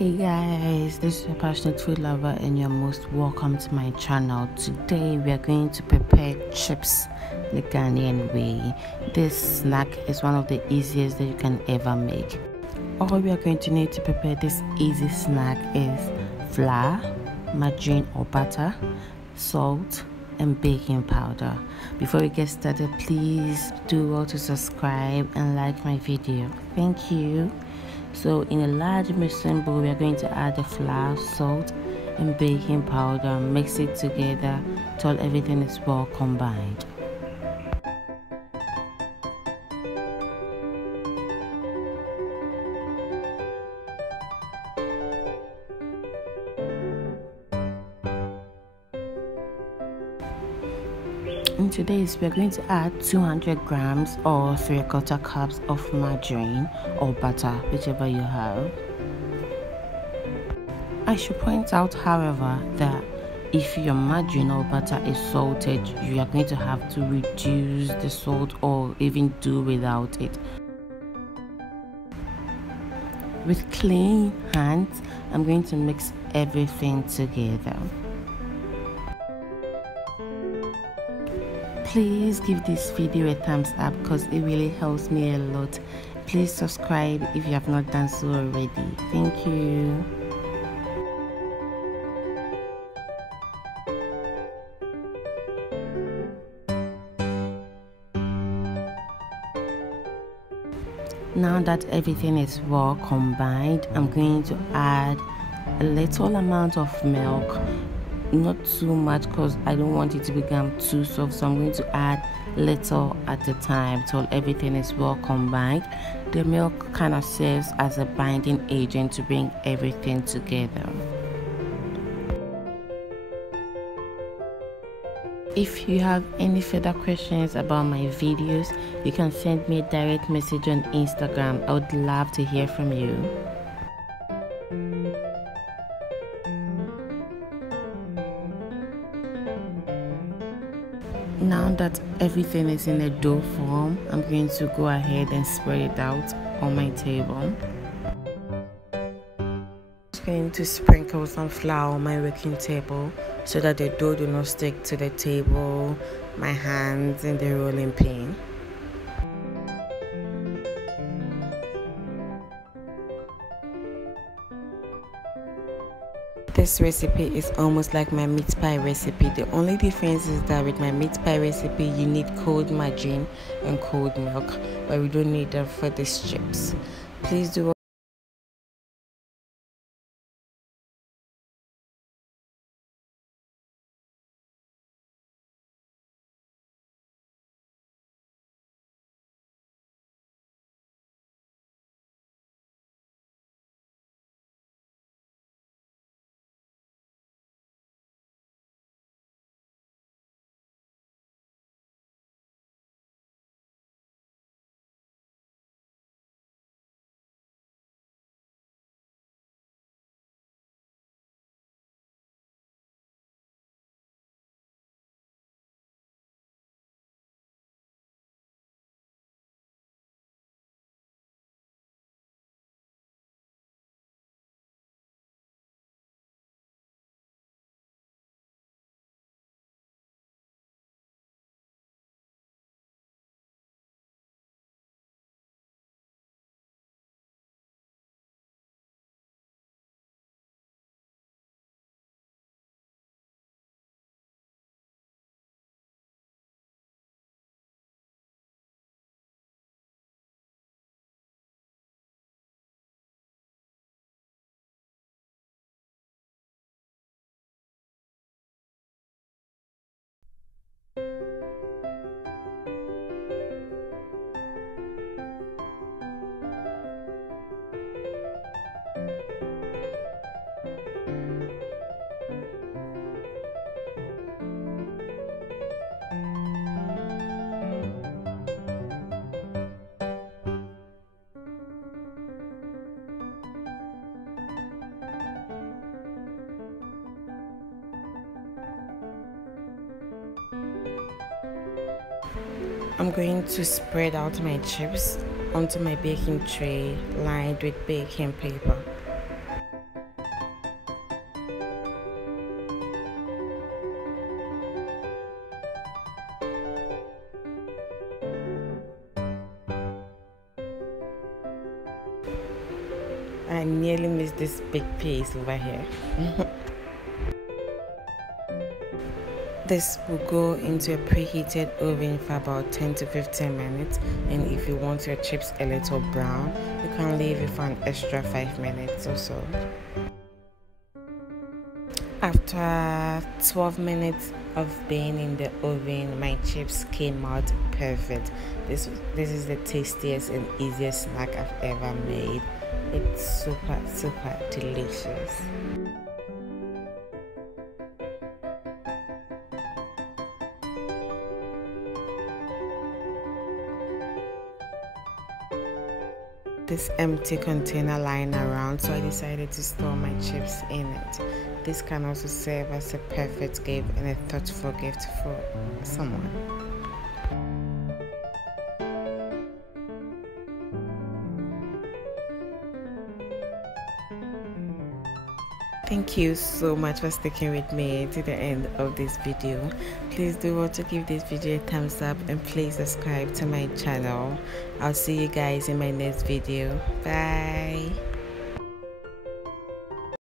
Hey guys, this is a passionate food lover and you're most welcome to my channel. Today we are going to prepare chips the Ghanaian way. This snack is one of the easiest that you can ever make. All we are going to need to prepare this easy snack is flour, margarine or butter, salt and baking powder. Before we get started, please do well to subscribe and like my video. Thank you. So in a large mixing bowl, we are going to add the flour, salt and baking powder. Mix it together till everything is well combined. In today's, we are going to add 200 grams or 3/4 cups of margarine or butter, whichever you have. I should point out, however, that if your margarine or butter is salted, you are going to have to reduce the salt or even do without it. With clean hands, I'm going to mix everything together. Please give this video a thumbs up because it really helps me a lot. Please subscribe if you have not done so already. Thank you. Now that everything is well combined, I'm going to add a little amount of milk. Not too much because I don't want it to become too soft, so I'm going to add little at a time till everything is well combined. The milk kind of serves as a binding agent to bring everything together. If you have any further questions about my videos, you can send me a direct message on Instagram. I would love to hear from you. Now that everything is in a dough form, I'm going to go ahead and spread it out on my table. I'm just going to sprinkle some flour on my working table so that the dough do not stick to the table, my hands, and the rolling pin. This recipe is almost like my meat pie recipe. The only difference is that with my meat pie recipe you need cold margarine and cold milk, but we don't need that for these chips. Please do. I'm going to spread out my chips onto my baking tray lined with baking paper. I nearly missed this big piece over here. This will go into a preheated oven for about 10 to 15 minutes, and if you want your chips a little brown, you can leave it for an extra 5 minutes or so. After 12 minutes of being in the oven, my chips came out perfect. This is the tastiest and easiest snack I've ever made. It's super delicious. This empty container lying around, so I decided to store my chips in it. This can also serve as a perfect gift and a thoughtful gift for someone. Thank you so much for sticking with me to the end of this video. Please do want to give this video a thumbs up and please subscribe to my channel. I'll see you guys in my next video. Bye.